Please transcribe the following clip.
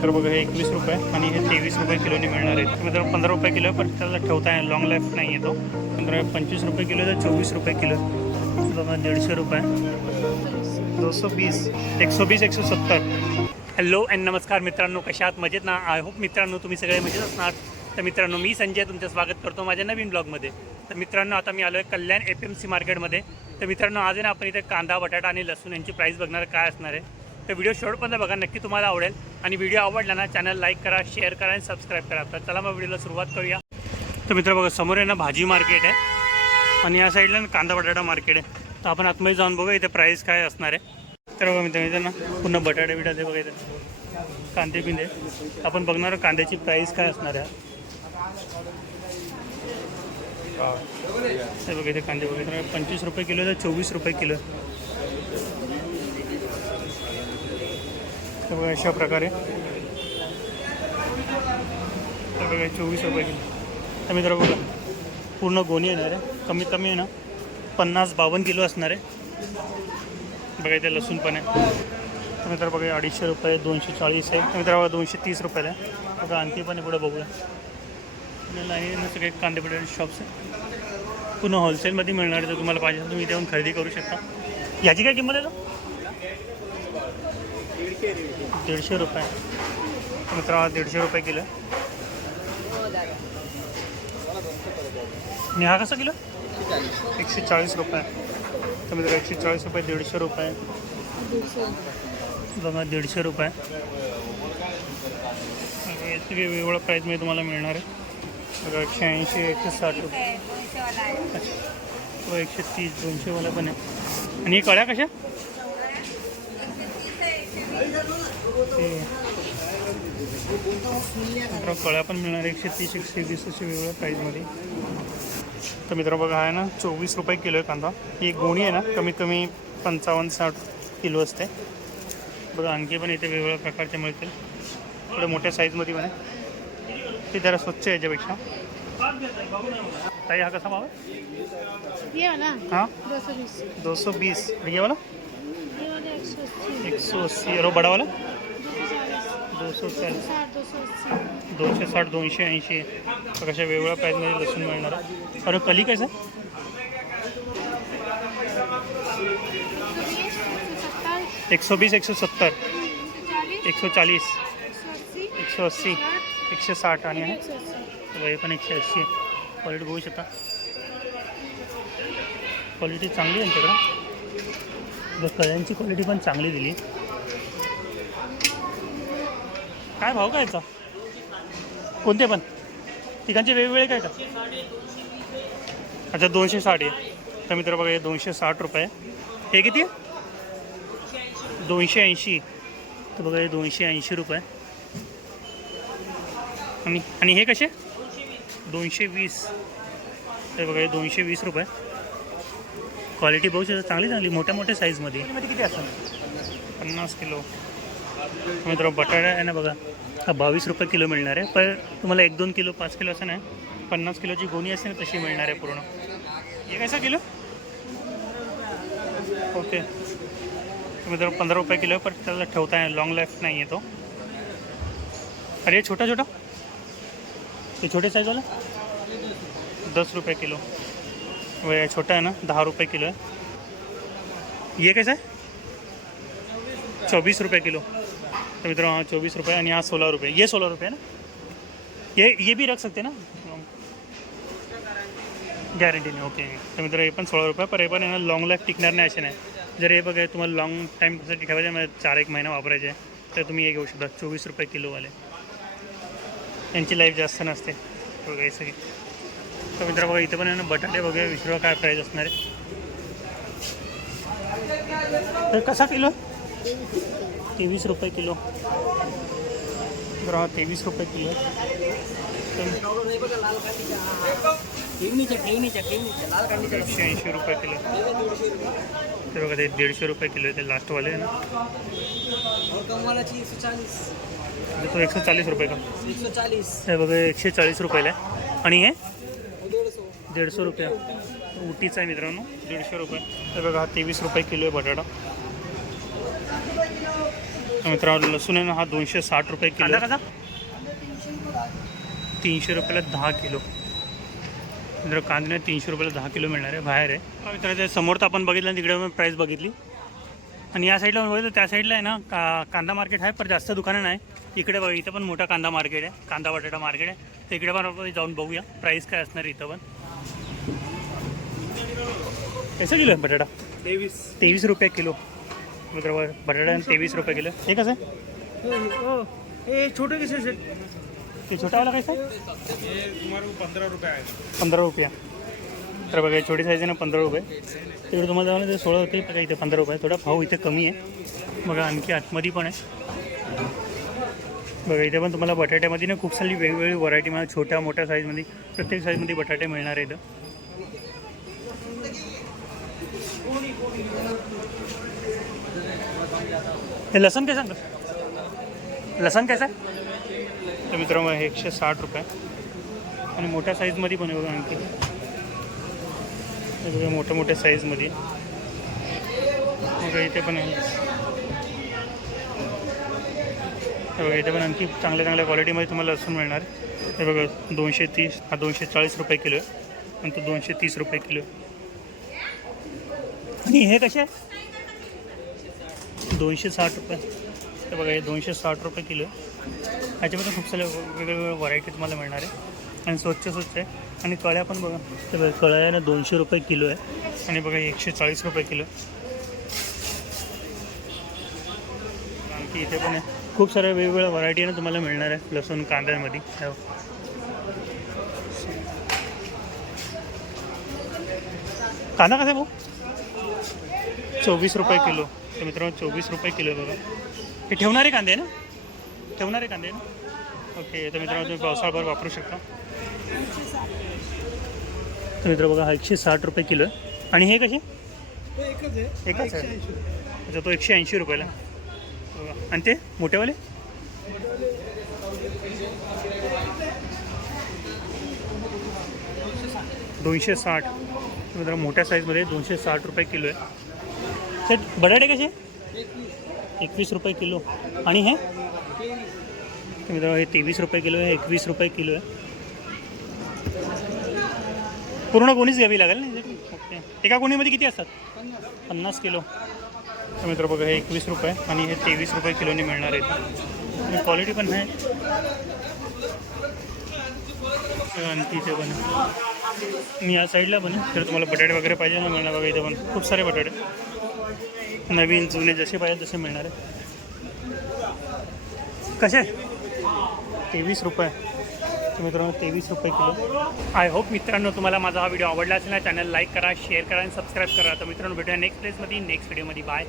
मित्र बघा हे एकवीस रुपये आणि हे तेवीस रुपये किलोने मिळणार आहे मित्र पंधरा रुपये किलो पण त्याला ठेवता आहे लॉंग लाईफ नाही येतो पंधरा पंचवीस रुपये किलो तर चोवीस रुपये किलो. बघा दीडशे रुपये. दोनशे सौ बीस वीस एकशे बीस सत्तर. हॅलो अँड नमस्कार मित्रांनो कशा आहात? मजेत ना? आय होप मित्रांनो तुम्ही सगळे मजेत असणार. तर मित्रांनो मी संजय तुमचं स्वागत करतो माझ्या नवीन ब्लॉगमध्ये तर मित्रांनो आता मी आलो आहे कल्याण एफ एम सी मार्केटमध्ये तर मित्रांनो आज आहे ना आपण इथे कांदा बटाटा आणि लसूण यांची प्राईस बघणार काय असणार आहे. तर व्हिडिओ शेवटपर्यंत बघा नक्की तुम्हाला आवडेल. आणि व्हिडिओ आवडला ना चॅनल लाईक करा शेअर करा आणि सबस्क्राईब करा. तर चला मग व्हिडिओला सुरुवात करूया. तर मित्र बघा समोर आहे ना भाजी मार्केट आहे. आणि या साईडला ना कांदा बटाटा मार्केट आहे. तर आपण आतमध्ये जाऊन बघू इथे प्राईस काय असणार आहे. तर बघा मित्र मित्र ना पुन्हा बटाटे बिटाटे बघा इथे. कांदे बिंदे. आपण बघणार कांद्याची प्राईस काय असणार आहे. बघा इथे कांदे बघा पंचवीस रुपये किलो तर चोवीस रुपये किलो तर बघा अशा प्रकारे. तर बघा चोवीस रुपये किलो. तर मित्र बघा पूर्ण गोणी येणार आहे. कमीत कमी आहे ना पन्नास बावन्न किलो असणार आहे. बघा इथे लसूण पण आहे. तर मित्र बघा अडीचशे रुपये दोनशे चाळीस आहे. तर मित्र बघा दोनशे तीस रुपयाला आहे बघा आणखी पण पुढे बघूया. लाईन सगळे कांदे बटाटे शॉप्स आहे. पुन्हा होलसेलमध्ये मिळणार आहे तर तुम्हाला पाहिजे तुम्ही इथे येऊन खरेदी करू शकता. याची काय किंमत आहे तो? दीडशे रुपये. मित्र दीडशे रुपये किलो. निहा आणि हा कसा किलो? एकशे चाळीस रुपये. तर मित्र एकशे चाळीस रुपये दीडशे रुपये. बघा दीडशे रुपये. याची याचे वेगवेगळ्या प्राईजमध्ये तुम्हाला मिळणार आहे. बघा एकशे ऐंशी एकशे साठ रुपये. अच्छा. एकशे तीस दोनशेवाला पण आहे. आणि कळ्या कशा ते मित्र कळ्या पण मिळणार एकशे तीस एकशे वीस अशा वेगवेगळ्या प्राईजमध्ये तर मित्र बघा आहे ना चोवीस रुपये किलो आहे कांदा. ही गोणी आहे ना कमीत कमी पंचावन्न साठ किलो असते. बघा आणखी पण इथे वेगवेगळ्या प्रकारचे मिळतील. थोड्या मोठ्या साईजमध्ये पण आहे. ते जरा स्वच्छ आहे याच्यापेक्षा. ताई हा कसा भाव हाँ दो सौ बीस ये वाला? एक सौ अस्सी. एक सौ अस्सी. और वो बड़ा वाला? दो सौ साठ दोनशे साठ दोनशे ऐंशी. कशा वेगवेगळ्या प्राईजमध्ये लसूण मिळणार. अरे कली कसं सर सत्तर एक सौ बीस एक सौ सत्तर एकशे एक सौ चाळीस एक सौ अस्सी एकशे साठ आणि आहे हे पण एकशे ऐंशी क्वालिटी बघू शकता. क्वालिटी चांगली आहे यांच्याकडं कळ्यांची क्वालिटी पण चांगली दिली. काय भाव काय याचा? कोणते पण? ठिकाणचे वेगवेगळे काय का? अच्छा दोनशे साठ आहे. तर मित्र बघा हे दोनशे साठ रुपये. हे किती? दोनशे ऐंशी. तर बघा हे दोनशे ऐंशी रुपये. आणि आणि हे कसे? दोनशे वीस. हे बघा हे दोनशे वीस रुपये. क्वालिटी बघू शकता चांगली चांगली मोठ्या मोठ्या साईजमध्ये मध्ये. किती असतात पन्नास किलो. मित्र बटाटा आहे ना बघा. हा, बावीस रुपये किलो मिळणार आहे, पण तुम्हाला एक दोन किलो, पाच किलो असं नाही, पन्नास किलोची गोणी असते ना तशी मिळणार पूर्ण. हे कसं किलो? ओके. मित्र पंधरा रुपये किलो पण त्याला ठेवता लॉंग लाईफ नाही आहे तो. अरे, हे छोटा छोटा. ये छोटे साइज़ वाला? दस रुपये किलो. वो ये छोटा है ना, दहा रुपये किलो है ये कैसा है चौबीस रुपये किलो. तो मित्रों हाँ चौबीस रुपये आणि यहाँ सोलह रुपये ये सोलह रुपये ना? ये ये भी रख सकते ना? गॅरंटी नाही ओके तर मित्र हे पण सोळा रुपये पर हे पण यांना लाँग लॉंग लाईफ टिकणार नाही असे नाही. जर हे बघा तुम्हाला लॉंग टाईमसाठी ठेवायचे म्हणजे चार एक महिना वापरायचे तर तुम्ही हे घेऊ शकता. चोवीस रुपये किलोवाले यांची लाईफ जास्त नसते. बघा हे सगळी. तर मित्र बघा इथे पण यांना बटाटे वगैरे विसरू काय प्राईज असणार आहे. तर कसा किलो? तेवीस रुपये किलो. ग्रह हा तेवीस रुपये किलो. एकशे ऐंशी रुपये किलो. ते बघा ते दीडशे रुपये किलो आहे ते लास्टवाले आहे ना. तो एकशे चाळीस रुपये का? हे बघा एकशे चाळीस रुपयाला आहे. आणि हे? दीडशे रुपये. उटीचा आहे मित्रांनो दीडशे रुपये. ते बघा तेवीस रुपये किलो आहे बटाटा. मित्रांनो लसूण आहे ना हा दोनशे साठ रुपये किलो. कसा? तीनशे रुपयाला दहा किलो. मित्र कांदे तीनशे रुपयाला दहा किलो मिळणार आहे बाहेर आहे. मित्र ते समोर तर आपण बघितलं तिकडे पण प्राईस बघितली. आणि या साईडला बघितलं त्या साईडला आहे ना का कांदा मार्केट आहे पण जास्त दुकानं नाही. इकडे बघा इथं पण मोठा कांदा मार्केट आहे कांदा बटाटा मार्केट आहे. तर इकडे पण आपण जाऊन बघूया प्राईस काय असणार इथं पण. कसं किलो आहे बटाटा? तेवीस. तेवीस रुपये किलो. बटाटा तेवीस रुपये किलो. हे कसं? आहे हे छोटे कैसे ते छोटावाला कसं आहे पंद्रह रुपये आएगा पंधरा रुपया. तर बघा ही छोटी साईज आहे ना पंधरा रुपये. तिकडे तुम्हाला जाऊन ते सोळा होते बघा इथे पंधरा रुपये. थोडा भाव इथे कमी आहे. बघा आणखी आतमध्ये पण आहे. बघा इथे पण तुम्हाला बटाट्यामध्ये ना खूप सारी वेगवेगळी व्हरायटी मला छोट्या मोठ्या साईजमध्ये प्रत्येक साईजमध्ये बटाटे मिळणार आहे इथं हे लसण काय सांगतो? लसण कसं आहे तर मित्रांनो हे एकशे साठ रुपये. आणि मोठ्या साईजमध्ये पण आहे बघा आणखी. हे मोठ्या मोठ्या साईजमध्ये बघा इथे पण आहे. बघा इथे पण आणखी चांगल्या चांगल्या क्वालिटीमध्ये तुम्हाला लसूण मिळणार. हे बघा दोनशे तीस हा दोनशे चाळीस रुपये किलो आहे. आणि तो दोनशे तीस रुपये किलो आणि हे कसे आहे? दोनशे साठ रुपये. हे बघा हे दोनशे साठ रुपये किलो ह्याच्यामध्ये खूप साऱ्या वेगवेगळ्या व्हरायटी तुम्हाला मिळणार आहे. आणि स्वच्छ स्वच्छ आहे. आणि कळ्या पण बघा. ते बघा कळ्या आहे ना दोनशे रुपये किलो आहे. आणि बघा एकशे चाळीस रुपये किलो आहे. आणखी इथे पण आहे. खूप साऱ्या वेगवेगळ्या व्हरायटी ना तुम्हाला मिळणार आहे. लसूण कांद्यामध्ये. कांदा कसा आहे भाऊ? चोवीस रुपये किलो. तर मित्रांनो चोवीस रुपये किलो बघा. हे ठेवणारे कांदे ना? ठेवणारे कांदे ना? ओके तर मित्रांनो तुम्ही पावसाळभर वापरू शकता. तर मित्र बघा हा एकशे साठ रुपये किलो आहे. आणि हे कसे एकच आहे. एकच आहे. अच्छा तो एकशे ऐंशी रुपयाला. बघा आणि ते मोठेवाले? दोनशे साठ. मित्र मोठ्या साईजमध्ये दोनशे साठ रुपये किलो आहे. सर बटाटे कसे? एकवीस रुपये किलो. आणि हे? मित्र मित्रांनो हे तेवीस रुपये किलो आहे एकवीस रुपये किलो आहे. पूर्ण कोणीच घ्यावी लागेल ना ओके. एका कोणीमध्ये किती असतात? पन्नास किलो. तर मित्र बघा हे एकवीस रुपये आणि हे तेवीस रुपये किलोने मिळणार आहेत आणि क्वालिटी पण आहे. आणखी इथे पण मी या साईडला पण आहे. तर तुम्हाला बटाटे वगैरे पाहिजे ना मिळणार बघा इथे पण खूप सारे बटाटे. नवीन जुने जसे पाहिजे तसे मिळणार आहे. कसे? तेवीस रुपये. मित्रांनो तेवीस रुपये किलो. आय होप मित्रांनो तुम्हाला माझा हा व्हिडिओ आवडला असेल ना चॅनल लाईक करा शेअर करा आणि सबस्क्राईब करा. तर मित्रांनो भेटूया नेक्स्ट प्लेसमध्ये नेक्स्ट व्हिडिओमध्ये बाय